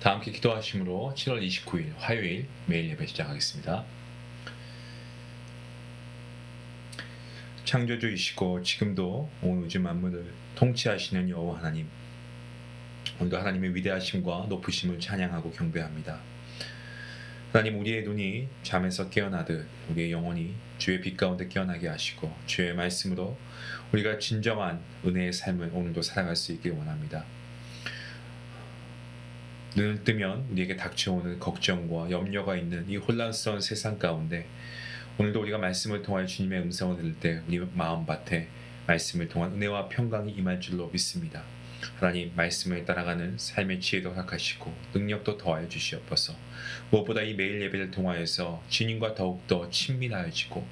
다 함께 기도하심으로 7월 29일 화요일 매일 예배 시작하겠습니다. 창조주이시고 지금도 온 우주 만물을 통치하시는 여호와 하나님, 오늘도 하나님의 위대하심과 높으심을 찬양하고 경배합니다. 하나님, 우리의 눈이 잠에서 깨어나듯 우리의 영혼이 주의 빛 가운데 깨어나게 하시고 주의 말씀으로 우리가 진정한 은혜의 삶을 오늘도 살아갈 수 있길 원합니다. 눈을 뜨면 우리에게 닥쳐오는 걱정과 염려가 있는 이 혼란스러운 세상 가운데 오늘도 우리가 말씀을 통하여 주님의 음성을 들을 때 우리 마음밭에 말씀을 통한 은혜와 평강이 임할 줄로 믿습니다. 하나님, 말씀을 따라가는 삶의 지혜도 허락하시고 능력도 더하여 주시옵소서. 무엇보다 이 매일 예배를 통하여서 주님과 더욱더 친밀하여지고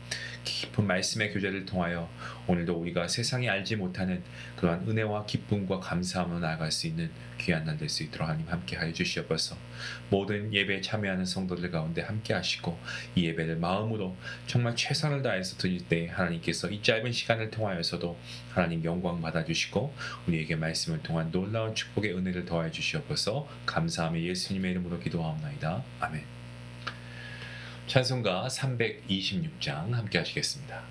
깊은 말씀의 교제를 통하여 오늘도 우리가 세상이 알지 못하는 그러한 은혜와 기쁨과 감사함으로 나아갈 수 있는 귀한 날 될 수 있도록 하나님 함께 하여 주시옵소서. 모든 예배에 참여하는 성도들 가운데 함께 하시고 이 예배를 마음으로 정말 최선을 다해서 드릴 때 하나님께서 이 짧은 시간을 통하여서도 하나님 영광 받아주시고 우리에게 말씀을 통한 놀라운 축복의 은혜를 더하여 주시옵소서. 감사하며 예수님의 이름으로 기도하옵나이다. 아멘. 찬송가 326장 함께 하시겠습니다.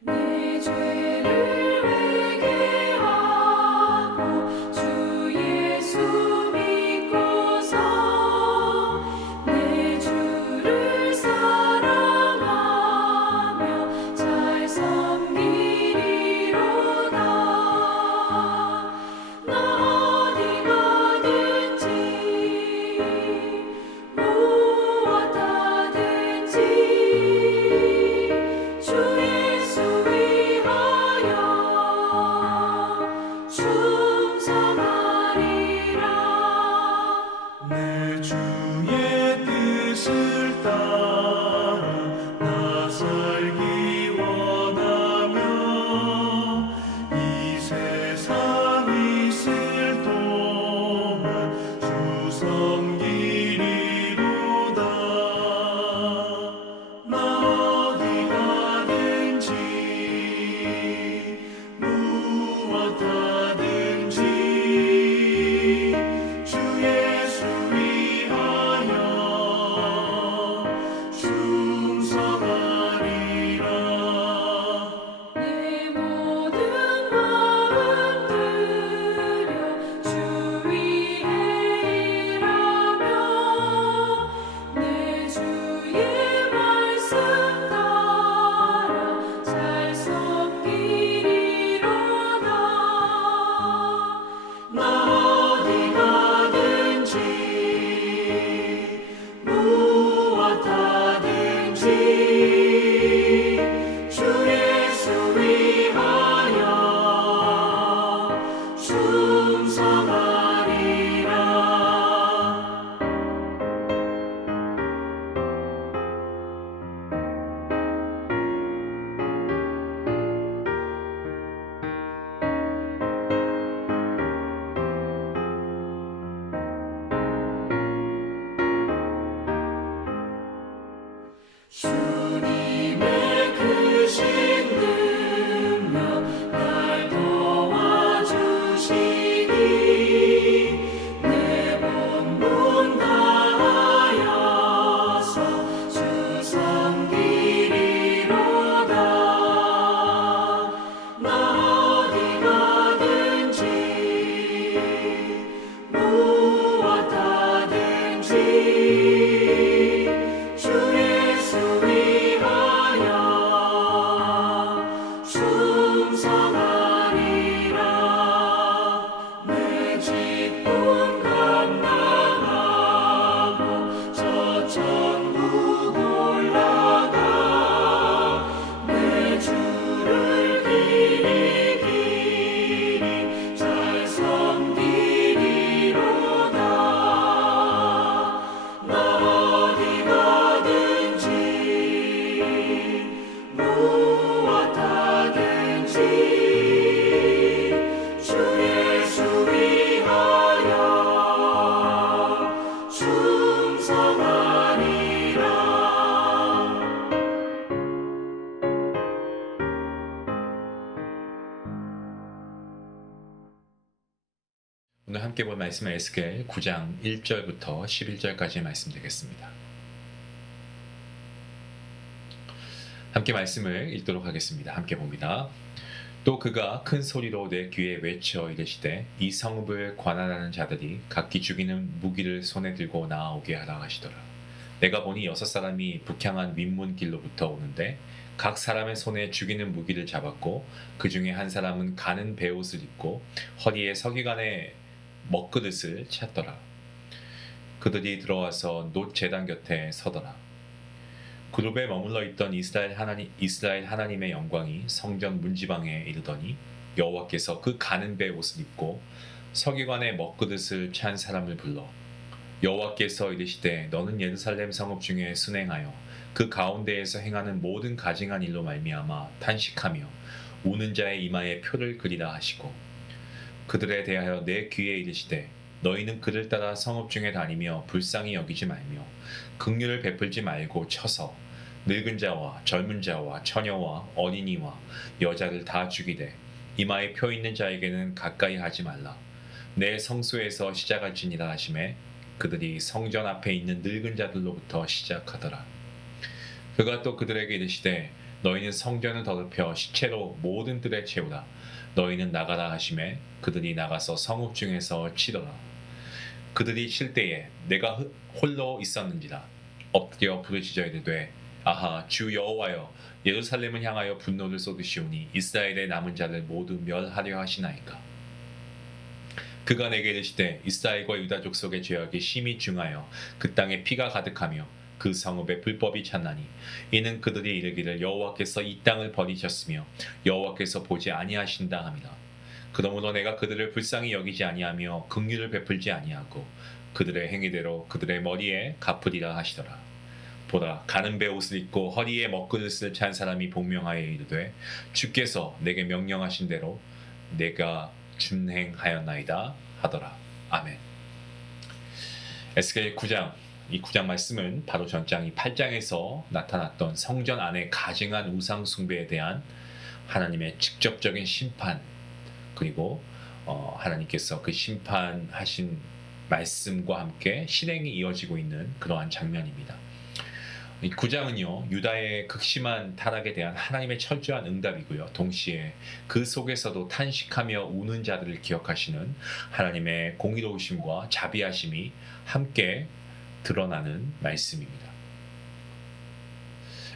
내 죄를 회개하고 주 예수 믿고서 내 오늘 함께 볼 말씀은 에스겔 9장 1절부터 11절까지의 말씀 되겠습니다. 함께 말씀을 읽도록 하겠습니다. 함께 봅니다. 또 그가 큰 소리로 내 귀에 외쳐 이르시되 이 성읍을 관할하는 자들이 각기 죽이는 무기를 손에 들고 나아오게 하라 하시더라. 내가 보니 6사람이 북향한 윗문길로부터 오는데 각 사람의 손에 죽이는 무기를 잡았고 그 중에 한 사람은 가는 베옷을 입고 허리에 서기관의 먹그릇을 찼더라. 그들이 들어와서 놋 제단 곁에 서더라. 그룹에 머물러 있던 이스라엘 하나님의 영광이 성전 문지방에 이르더니 여호와께서 그 가는 베옷을 입고 서기관의 먹그릇을 찬 사람을 불러 여호와께서 이르시되 너는 예루살렘 성읍 중에 순행하여 그 가운데에서 행하는 모든 가증한 일로 말미암아 탄식하며 우는 자의 이마에 표를 그리라 하시고 그들에 대하여 내 귀에 이르시되 너희는 그를 따라 성읍 중에 다니며 불쌍히 여기지 말며 긍휼을 베풀지 말고 쳐서 늙은 자와 젊은 자와 처녀와 어린이와 여자를 다 죽이되 이마에 표 있는 자에게는 가까이 하지 말라. 내 성소에서 시작할지니라 하시매 그들이 성전 앞에 있는 늙은 자들로부터 시작하더라. 그가 또 그들에게 이르시되 너희는 성전을 더럽혀 시체로 모든 뜰에 채우라. 너희는 나가라 하시매 그들이 나가서 성읍 중에서 치더라. 그들이 칠 때에 내가 홀로 있었는지라 엎드려 부르짖어 이르되 아하 주 여호와여 예루살렘을 향하여 분노를 쏟으시오니 이스라엘의 남은 자를 모두 멸하려 하시나이까. 그가 내게 이르시되 이스라엘과 유다 족속의 죄악이 심히 중하여 그 땅에 피가 가득하며 그 성읍에 불법이 찼나니 이는 그들이 이르기를 여호와께서 이 땅을 버리셨으며 여호와께서 보지 아니하신다 함이라. 그러므로 내가 그들을 불쌍히 여기지 아니하며 긍휼을 베풀지 아니하고 그들의 행위대로 그들의 머리에 갚으리라 하시더라. 보라 가는 베옷을 입고 허리에 먹그릇을 찬 사람이 복명하여 이르되 주께서 내게 명령하신 대로 내가 준행하였나이다 하더라. 아멘. 에스겔 9장 이 9장 말씀은 바로 전장 이 8장에서 나타났던 성전 안에 가증한 우상 숭배에 대한 하나님의 직접적인 심판 그리고 하나님께서 그 심판하신 말씀과 함께 실행이 이어지고 있는 그러한 장면입니다. 이 9장은요 유다의 극심한 타락에 대한 하나님의 철저한 응답이고요 동시에 그 속에서도 탄식하며 우는 자들을 기억하시는 하나님의 공의로우심과 자비하심이 함께 드러나는 말씀입니다.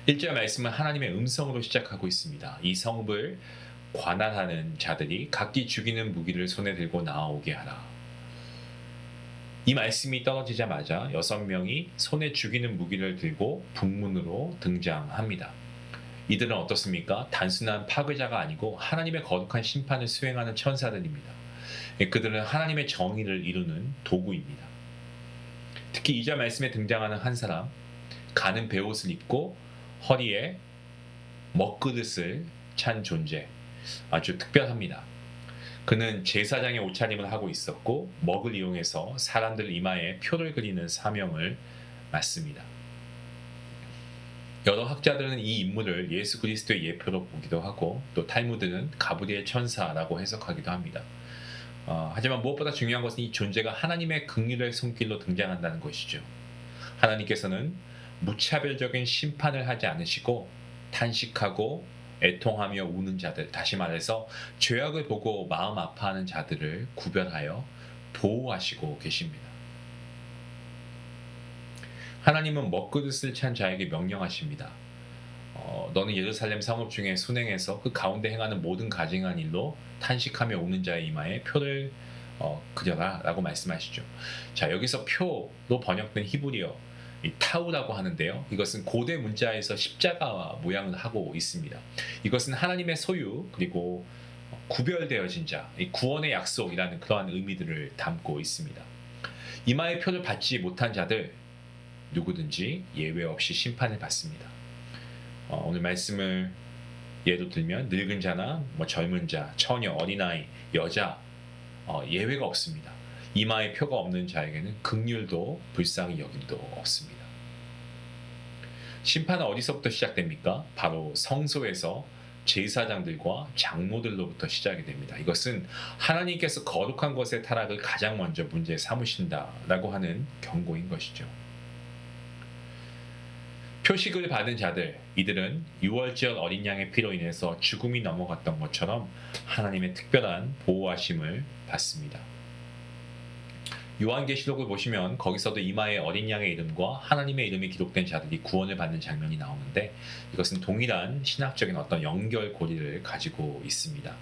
1절 말씀은 하나님의 음성으로 시작하고 있습니다. 이 성읍을 관할하는 자들이 각기 죽이는 무기를 손에 들고 나아오게 하라. 이 말씀이 떨어지자마자 6명이 손에 죽이는 무기를 들고 북문으로 등장합니다. 이들은 어떻습니까? 단순한 파괴자가 아니고 하나님의 거룩한 심판을 수행하는 천사들입니다. 그들은 하나님의 정의를 이루는 도구입니다. 특히 2절 말씀에 등장하는 한 사람, 가는 베옷을 입고 허리에 먹그릇을 찬 존재, 아주 특별합니다. 그는 제사장의 옷차림을 하고 있었고 먹을 이용해서 사람들 이마에 표를 그리는 사명을 맡습니다. 여러 학자들은 이 인물을 예수 그리스도의 예표로 보기도 하고 또 탈무드는 가브리엘 천사라고 해석하기도 합니다. 하지만 무엇보다 중요한 것은 이 존재가 하나님의 긍휼의 손길로 등장한다는 것이죠. 하나님께서는 무차별적인 심판을 하지 않으시고 탄식하고 애통하며 우는 자들, 다시 말해서 죄악을 보고 마음 아파하는 자들을 구별하여 보호하시고 계십니다. 하나님은 먹그릇을 찬 자에게 명령하십니다. 너는 예루살렘 성읍 중에 순행해서 그 가운데 행하는 모든 가증한 일로 탄식하며 우는 자의 이마에 표를 그려라 라고 말씀하시죠. 자, 여기서 표로 번역된 히브리어 이 타우라고 하는데요. 이것은 고대 문자에서 십자가 모양을 하고 있습니다. 이것은 하나님의 소유 그리고 구별되어진 자, 이 구원의 약속이라는 그러한 의미들을 담고 있습니다. 이마의 표를 받지 못한 자들 누구든지 예외 없이 심판을 받습니다. 오늘 말씀을 예로 들면 늙은 자나 젊은 자, 처녀, 어린아이, 여자 예외가 없습니다. 이마에 표가 없는 자에게는 긍휼도 불쌍히 여김도 없습니다. 심판은 어디서부터 시작됩니까? 바로 성소에서 제사장들과 장로들로부터 시작이 됩니다. 이것은 하나님께서 거룩한 것의 타락을 가장 먼저 문제 삼으신다라고 하는 경고인 것이죠. 표식을 받은 자들, 이들은 유월절 어린 양의 피로 인해서 죽음이 넘어갔던 것처럼 하나님의 특별한 보호하심을 받습니다. 요한계시록을 보시면 거기서도 이마에 어린 양의 이름과 하나님의 이름이 기록된 자들이 구원을 받는 장면이 나오는데 이것은 동일한 신학적인 어떤 연결고리를 가지고 있습니다.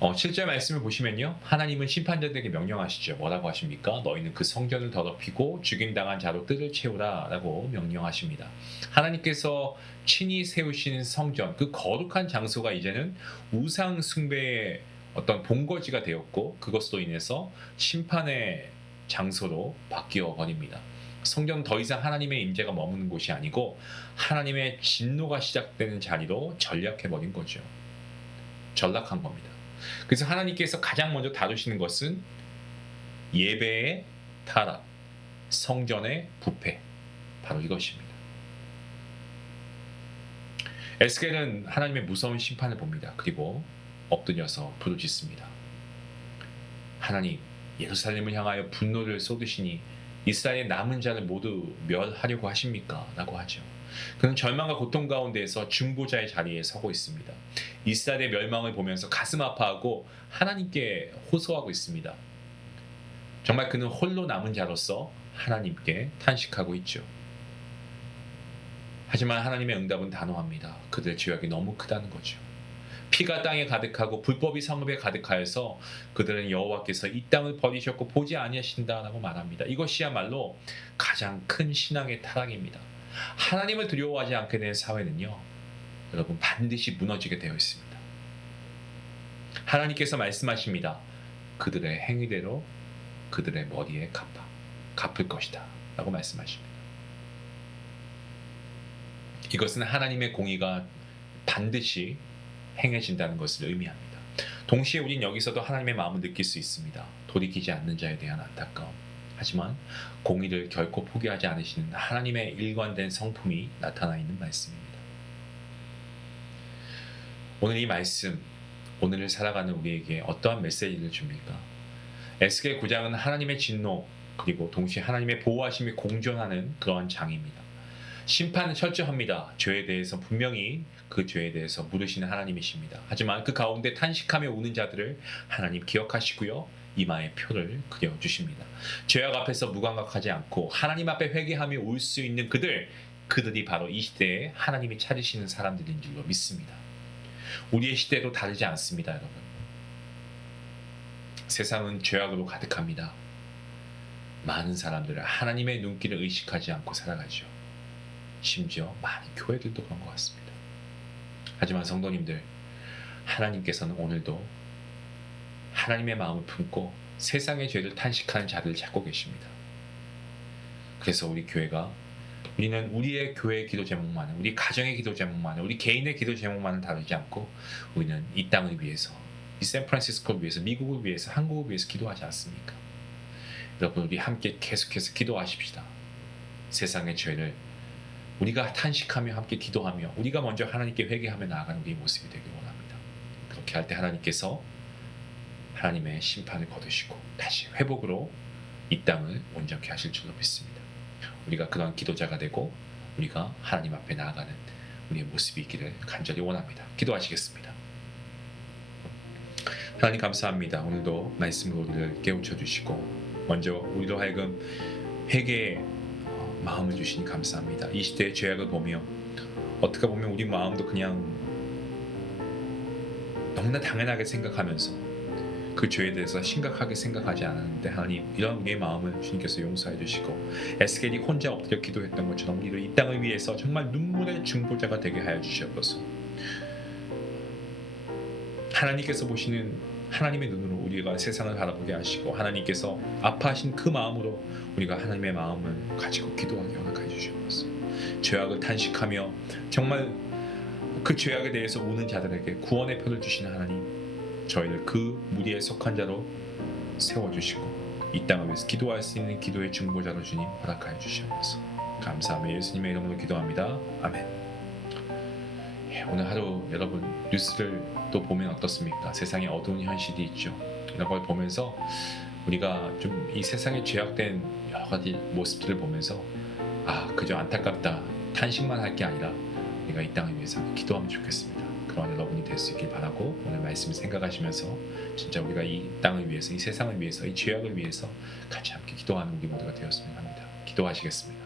7절 말씀을 보시면요. 하나님은 심판자들에게 명령하시죠. 뭐라고 하십니까? 너희는 그 성전을 더럽히고 죽임당한 자로 뜰을 채우라 라고 명령하십니다. 하나님께서 친히 세우신 성전, 그 거룩한 장소가 이제는 우상 숭배의 어떤 본거지가 되었고 그것으로 인해서 심판의 장소로 바뀌어 버립니다. 성전은 더 이상 하나님의 임재가 머무는 곳이 아니고 하나님의 진노가 시작되는 자리로 전락해 버린 거죠. 전락한 겁니다. 그래서 하나님께서 가장 먼저 다루시는 것은 예배의 타락, 성전의 부패, 바로 이것입니다. 에스겔은 하나님의 무서운 심판을 봅니다. 그리고 엎드려서 부르짖습니다. 하나님, 예루살렘을 향하여 분노를 쏟으시니 이스라엘의 남은 자를 모두 멸하려고 하십니까? 라고 하죠. 그는 절망과 고통 가운데에서 중보자의 자리에 서고 있습니다. 이스라엘의 멸망을 보면서 가슴 아파하고 하나님께 호소하고 있습니다. 정말 그는 홀로 남은 자로서 하나님께 탄식하고 있죠. 하지만 하나님의 응답은 단호합니다. 그들의 죄악이 너무 크다는 거죠. 피가 땅에 가득하고 불법이 성읍에 가득하여서 그들은 여호와께서 이 땅을 버리셨고 보지 아니하신다라고 말합니다. 이것이야말로 가장 큰 신앙의 타락입니다. 하나님을 두려워하지 않게 된 사회는요, 여러분 반드시 무너지게 되어 있습니다. 하나님께서 말씀하십니다. 그들의 행위대로 그들의 머리에 갚을 것이다 라고 말씀하십니다. 이것은 하나님의 공의가 반드시 행해진다는 것을 의미합니다. 동시에 우린 여기서도 하나님의 마음을 느낄 수 있습니다. 돌이키지 않는 자에 대한 안타까움. 하지만 공의를 결코 포기하지 않으시는 하나님의 일관된 성품이 나타나 있는 말씀입니다. 오늘 이 말씀, 오늘을 살아가는 우리에게 어떠한 메시지를 줍니까? 에스겔 9장은 하나님의 진노 그리고 동시에 하나님의 보호하심이 공존하는 그러한 장입니다. 심판은 철저합니다. 죄에 대해서 분명히 그 죄에 대해서 물으시는 하나님이십니다. 하지만 그 가운데 탄식하며 우는 자들을 하나님 기억하시고요. 이마에 표를 그려주십니다. 죄악 앞에서 무감각하지 않고 하나님 앞에 회개하며 울 수 있는 그들이 바로 이 시대에 하나님이 찾으시는 사람들인 줄로 믿습니다. 우리의 시대도 다르지 않습니다, 여러분. 세상은 죄악으로 가득합니다. 많은 사람들은 하나님의 눈길을 의식하지 않고 살아가죠. 심지어 많은 교회들도 그런 것 같습니다. 하지만 성도님들, 하나님께서는 오늘도 하나님의 마음을 품고 세상의 죄를 탄식하는 자들을 찾고 계십니다. 그래서 우리는 우리의 교회의 기도 제목만을, 우리 가정의 기도 제목만을, 우리 개인의 기도 제목만을 다루지 않고 우리는 이 땅을 위해서, 이 샌프란시스코를 위해서, 미국을 위해서, 한국을 위해서 기도하지 않습니까? 여러분, 우리 함께 계속해서 기도하십시다. 세상의 죄를 우리가 탄식하며 함께 기도하며 우리가 먼저 하나님께 회개하며 나아가는 우리의 모습이 되길 원합니다. 그렇게 할 때 하나님께서 하나님의 심판을 거두시고 다시 회복으로 이 땅을 온전케 하실 줄로 믿습니다. 우리가 그런 기도자가 되고 우리가 하나님 앞에 나아가는 우리의 모습이 있기를 간절히 원합니다. 기도하시겠습니다. 하나님 감사합니다. 오늘도 말씀으로 우리를 깨우쳐 주시고 먼저 우리로 하여금 회개의 마음을 주시니 감사합니다. 이 시대의 죄악을 보며 어떻게 보면 우리 마음도 그냥 너무나 당연하게 생각하면서 그 죄에 대해서 심각하게 생각하지 않았는데 하나님, 이런 우리의 마음을 주님께서 용서해 주시고 에스겔이 혼자 엎드려 기도했던 것처럼 우리도 이 땅을 위해서 정말 눈물의 중보자가 되게 하여 주시옵소서. 하나님께서 보시는 하나님의 눈으로 우리가 세상을 바라보게 하시고 하나님께서 아파하신 그 마음으로 우리가 하나님의 마음을 가지고 기도하게 허락해 주시옵소서. 죄악을 탄식하며 정말 그 죄악에 대해서 우는 자들에게 구원의 표를 주시는 하나님, 저희를 그 무리에 속한 자로 세워주시고 이 땅을 위해서 기도할 수 있는 기도의 중보자로 주님 허락하여 주시옵소서. 감사하며 예수님의 이름으로 기도합니다. 아멘. 오늘 하루 여러분 뉴스를 또 보면 어떻습니까? 세상에 어두운 현실이 있죠. 이런 걸 보면서 우리가 좀 이 세상에 죄악된 여러 가지 모습들을 보면서 그저 안타깝다 탄식만 할 게 아니라 우리가 이 땅을 위해서 기도하면 좋겠습니다. 그런 여러분이 될 수 있길 바라고 오늘 말씀을 생각하시면서 진짜 우리가 이 땅을 위해서 이 세상을 위해서 이 죄악을 위해서 같이 함께 기도하는 우리 모두가 되었으면 합니다. 기도하시겠습니다.